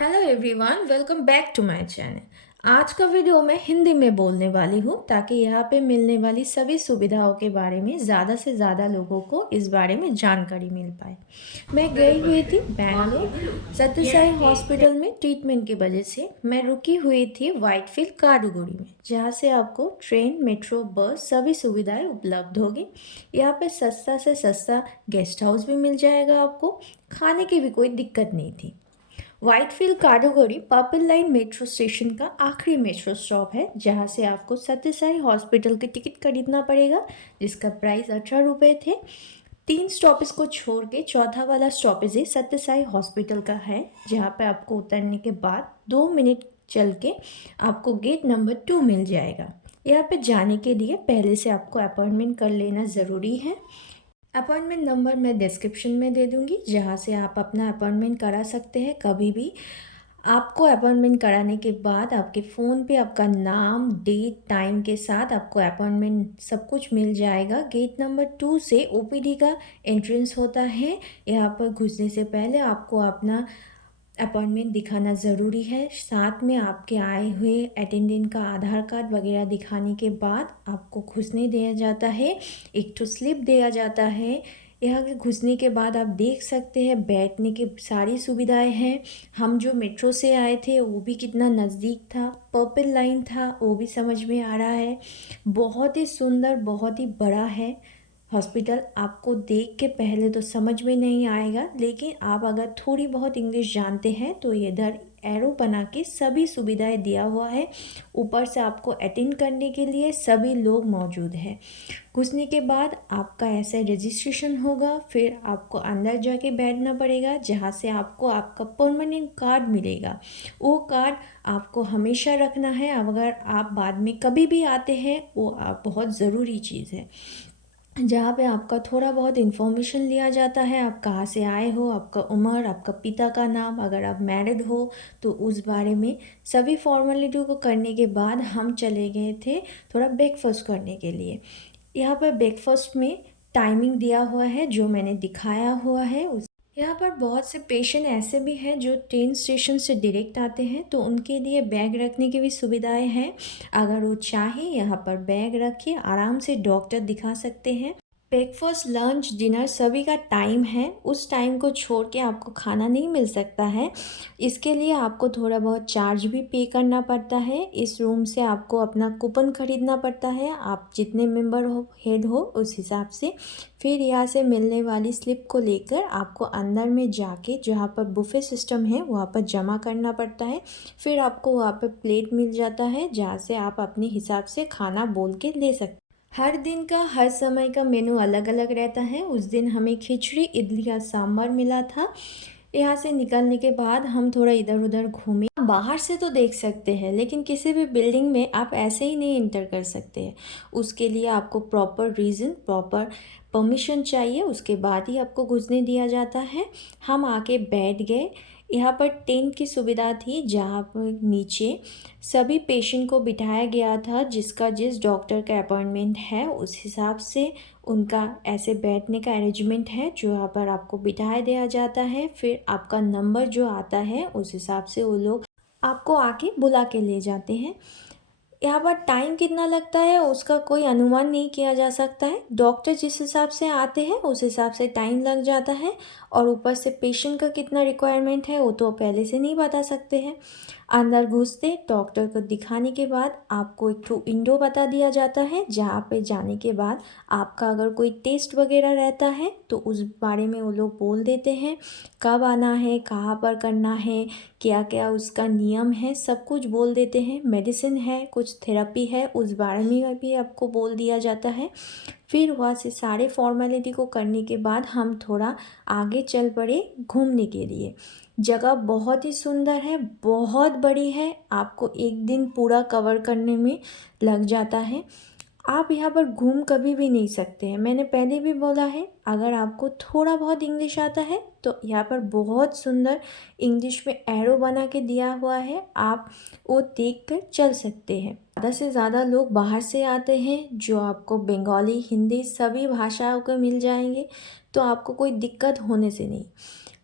Hello everyone, welcome back to my channel. आज का video मैं हिंदी में बोलने वाली हूँ ताकि यहाँ पे मिलने वाली सभी सुविधाओं के बारे में ज़्यादा से ज़्यादा लोगों को इस बारे में जानकारी मिल पाए। मैं गई हुई थी बेंगलोर सत्य साई हॉस्पिटल में ट्रीटमेंट की वजह से। मैं रुकी हुई थी व्हाइटफील्ड कादुगुड़ी में, जहाँ से आपको ट्रेन, मेट्रो, बस सभी सुविधाएं उपलब्ध होगी। यहाँ पे सस्ता से सस्ता गेस्ट हाउस भी मिल जाएगा आपको। खाने की भी कोई दिक्कत नहीं थी। Whitefield Kadugodi purple line metro station का आखिरी मेट्रो स्टॉप है, जहां से आपको सत्यसाई हॉस्पिटल की टिकट खरीदना पड़ेगा, जिसका प्राइस 18 रुपये थे। 3 स्टॉपेज को छोड़ के चौथा वाला स्टॉपेज ही सत्यसाई हॉस्पिटल का है, जहाँ पे आपको उतरने के बाद 2 मिनट चल के आपको गेट नंबर 2 मिल जाएगा। यहाँ पे जाने के लिए पहले से आपको अपॉइंटमेंट कर लेना ज़रूरी है। अपॉइंटमेंट नंबर मैं डिस्क्रिप्शन में दे दूँगी, जहाँ से आप अपना अपॉइंटमेंट करा सकते हैं कभी भी। आपको अपॉइंटमेंट कराने के बाद आपके फ़ोन पे आपका नाम, डेट, टाइम के साथ आपको अपॉइंटमेंट सब कुछ मिल जाएगा। गेट नंबर 2 से ओपीडी का एंट्रेंस होता है। यहाँ पर घुसने से पहले आपको अपना अपॉइंटमेंट दिखाना ज़रूरी है। साथ में आपके आए हुए अटेंडेंट का आधार कार्ड वगैरह दिखाने के बाद आपको घुसने दिया जाता है। एक तो स्लिप दिया जाता है। यहाँ के घुसने के बाद आप देख सकते हैं बैठने की सारी सुविधाएं हैं। हम जो मेट्रो से आए थे वो भी कितना नज़दीक था, पर्पल लाइन था वो भी समझ में आ रहा है। बहुत ही सुंदर, बहुत ही बड़ा है हॉस्पिटल। आपको देख के पहले तो समझ में नहीं आएगा, लेकिन आप अगर थोड़ी बहुत इंग्लिश जानते हैं तो इधर एरो बना के सभी सुविधाएं दिया हुआ है। ऊपर से आपको अटेंड करने के लिए सभी लोग मौजूद हैं। घुसने के बाद आपका ऐसे रजिस्ट्रेशन होगा, फिर आपको अंदर जाके बैठना पड़ेगा, जहाँ से आपको आपका परमानेंट कार्ड मिलेगा। वो कार्ड आपको हमेशा रखना है। अगर आप बाद में कभी भी आते हैं, वो आप बहुत ज़रूरी चीज़ है, जहाँ पे आपका थोड़ा बहुत इन्फॉर्मेशन लिया जाता है। आप कहाँ से आए हो, आपका उम्र, आपका पिता का नाम, अगर आप मैरिड हो तो उस बारे में सभी फॉर्मेलिटी को करने के बाद हम चले गए थे थोड़ा ब्रेकफास्ट करने के लिए। यहाँ पर ब्रेकफास्ट में टाइमिंग दिया हुआ है जो मैंने दिखाया हुआ है। उस यहाँ पर बहुत से पेशेंट ऐसे भी हैं जो ट्रेन स्टेशन से डायरेक्ट आते हैं, तो उनके लिए बैग रखने की भी सुविधाएं हैं। अगर वो चाहे यहाँ पर बैग रखिए, आराम से डॉक्टर दिखा सकते हैं। ब्रेकफास्ट, लंच, डिनर सभी का टाइम है। उस टाइम को छोड़ के आपको खाना नहीं मिल सकता है। इसके लिए आपको थोड़ा बहुत चार्ज भी पे करना पड़ता है। इस रूम से आपको अपना कूपन खरीदना पड़ता है, आप जितने मेंबर हो, हेड हो, उस हिसाब से। फिर यहाँ से मिलने वाली स्लिप को लेकर आपको अंदर में जाके जहाँ पर बुफे सिस्टम है वहाँ पर जमा करना पड़ता है। फिर आपको वहाँ पर प्लेट मिल जाता है, जहाँ से आप अपने हिसाब से खाना बोल के ले सकते हैं। हर दिन का, हर समय का मेनू अलग अलग रहता है। उस दिन हमें खिचड़ी, इडली या सांभर मिला था। यहाँ से निकलने के बाद हम थोड़ा इधर उधर घूमे। बाहर से तो देख सकते हैं, लेकिन किसी भी बिल्डिंग में आप ऐसे ही नहीं इंटर कर सकते हैं। उसके लिए आपको प्रॉपर रीज़न, प्रॉपर परमिशन चाहिए, उसके बाद ही आपको घुसने दिया जाता है। हम आके बैठ गए। यहाँ पर टेंट की सुविधा थी, जहाँ पर नीचे सभी पेशेंट को बिठाया गया था, जिसका जिस डॉक्टर का अपॉइंटमेंट है उस हिसाब से उनका ऐसे बैठने का अरेंजमेंट है, जो यहाँ पर आपको बिठाया दिया जाता है। फिर आपका नंबर जो आता है उस हिसाब से वो लोग आपको आके बुला के ले जाते हैं। यहाँ पर टाइम कितना लगता है उसका कोई अनुमान नहीं किया जा सकता है। डॉक्टर जिस हिसाब से आते हैं उस हिसाब से टाइम लग जाता है, और ऊपर से पेशेंट का कितना रिक्वायरमेंट है वो तो पहले से नहीं बता सकते हैं। अंदर घुसते डॉक्टर को दिखाने के बाद आपको एक तो विंडो बता दिया जाता है, जहाँ पे जाने के बाद आपका अगर कोई टेस्ट वगैरह रहता है तो उस बारे में वो लोग बोल देते हैं, कब आना है, कहाँ पर करना है, क्या क्या उसका नियम है, सब कुछ बोल देते हैं। मेडिसिन है, कुछ थेरेपी है, उस बारे में भी आपको बोल दिया जाता है। फिर वहाँ से सारे फॉर्मेलिटी को करने के बाद हम थोड़ा आगे चल पड़े घूमने के लिए। जगह बहुत ही सुंदर है, बहुत बड़ी है, आपको एक दिन पूरा कवर करने में लग जाता है। आप यहाँ पर घूम कभी भी नहीं सकते हैं। मैंने पहले भी बोला है, अगर आपको थोड़ा बहुत इंग्लिश आता है तो यहाँ पर बहुत सुंदर इंग्लिश में एरो बना के दिया हुआ है, आप वो देख कर चल सकते हैं। ज़्यादा से ज़्यादा लोग बाहर से आते हैं, जो आपको बंगाली, हिंदी सभी भाषाओं के मिल जाएंगे, तो आपको कोई दिक्कत होने से नहीं।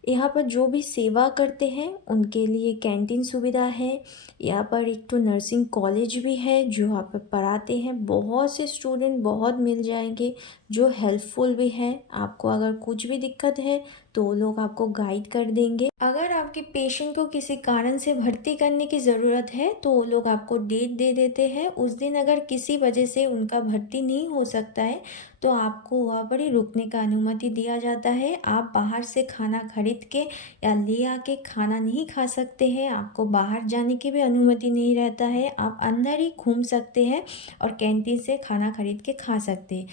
यहाँ पर जो भी सेवा करते हैं उनके लिए कैंटीन सुविधा है। यहाँ पर एक तो नर्सिंग कॉलेज भी है जो यहाँ पर पढ़ाते हैं। बहुत से स्टूडेंट बहुत मिल जाएंगे जो हेल्पफुल भी हैं। आपको अगर कुछ भी दिक्कत है तो वो लोग आपको गाइड कर देंगे। अगर आपके पेशेंट को किसी कारण से भर्ती करने की ज़रूरत है तो वो लोग आपको डेट दे देते हैं। उस दिन अगर किसी वजह से उनका भर्ती नहीं हो सकता है तो आपको वहाँ पर ही रुकने का अनुमति दिया जाता है। आप बाहर से खाना खरीद के या ले आके खाना नहीं खा सकते हैं। आपको बाहर जाने की भी अनुमति नहीं रहता है। आप अंदर ही घूम सकते हैं और कैंटीन से खाना खरीद के खा सकते हैं।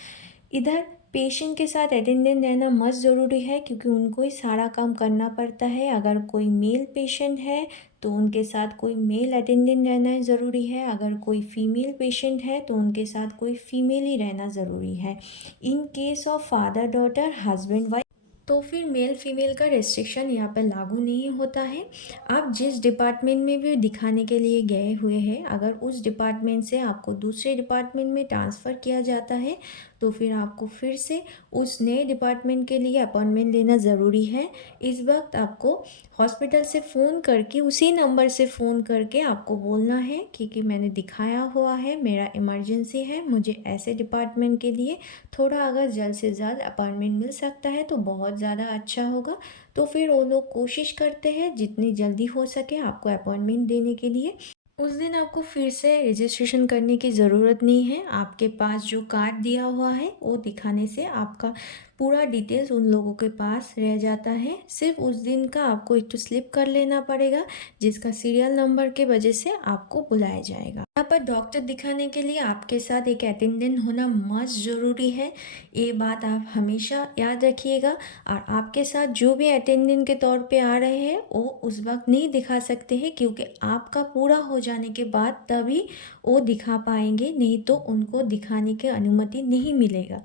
इधर पेशेंट के साथ अटेंडेंट रहना मस्ट ज़रूरी है क्योंकि उनको ही सारा काम करना पड़ता है। अगर कोई मेल पेशेंट है तो उनके साथ कोई मेल अटेंडेंट रहना ज़रूरी है। अगर कोई फीमेल पेशेंट है तो उनके साथ कोई फीमेल ही रहना ज़रूरी है। In case of father daughter husband wife तो फिर मेल फीमेल का रेस्ट्रिक्शन यहाँ पर लागू नहीं होता है। आप जिस डिपार्टमेंट में भी दिखाने के लिए गए हुए हैं, अगर उस डिपार्टमेंट से आपको दूसरे डिपार्टमेंट में ट्रांसफ़र किया जाता है तो फिर आपको फिर से उस नए डिपार्टमेंट के लिए अपॉइंटमेंट लेना ज़रूरी है। इस वक्त आपको हॉस्पिटल से फ़ोन करके उसी नंबर से फ़ोन करके आपको बोलना है कि मैंने दिखाया हुआ है, मेरा इमरजेंसी है, मुझे ऐसे डिपार्टमेंट के लिए थोड़ा अगर जल्द से जल्द अपॉइंटमेंट मिल सकता है तो बहुत ज़्यादा अच्छा होगा। तो फिर वो लोग कोशिश करते हैं जितनी जल्दी हो सके आपको अपॉइंटमेंट देने के लिए। उस दिन आपको फिर से रजिस्ट्रेशन करने की ज़रूरत नहीं है। आपके पास जो कार्ड दिया हुआ है वो दिखाने से आपका पूरा डिटेल्स उन लोगों के पास रह जाता है। सिर्फ उस दिन का आपको एक तो स्लिप कर लेना पड़ेगा जिसका सीरियल नंबर के वजह से आपको बुलाया जाएगा। यहाँ पर डॉक्टर दिखाने के लिए आपके साथ एक अटेंडेंट होना मस्ट ज़रूरी है। ये बात आप हमेशा याद रखिएगा। और आपके साथ जो भी अटेंडेंट के तौर पे आ रहे हैं वो उस वक्त नहीं दिखा सकते हैं क्योंकि आपका पूरा हो जाने के बाद तभी वो दिखा पाएंगे, नहीं तो उनको दिखाने की अनुमति नहीं मिलेगा।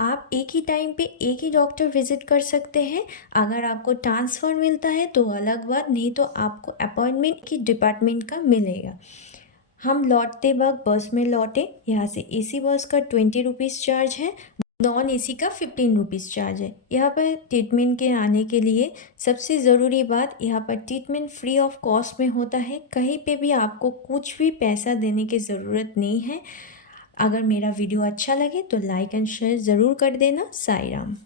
आप एक ही टाइम पे एक ही डॉक्टर विजिट कर सकते हैं। अगर आपको ट्रांसफ़र मिलता है तो अलग बात, नहीं तो आपको अपॉइंटमेंट की डिपार्टमेंट का मिलेगा। हम लौटते वक्त बस में लौटे। यहाँ से एसी बस का 20 रुपीज़ चार्ज है, नॉन एसी का 15 रुपीज़ चार्ज है। यहाँ पर ट्रीटमेंट के आने के लिए सबसे ज़रूरी बात, यहाँ पर ट्रीटमेंट फ्री ऑफ कॉस्ट में होता है। कहीं पे भी आपको कुछ भी पैसा देने की ज़रूरत नहीं है। अगर मेरा वीडियो अच्छा लगे तो लाइक एंड शेयर ज़रूर कर देना। साई राम।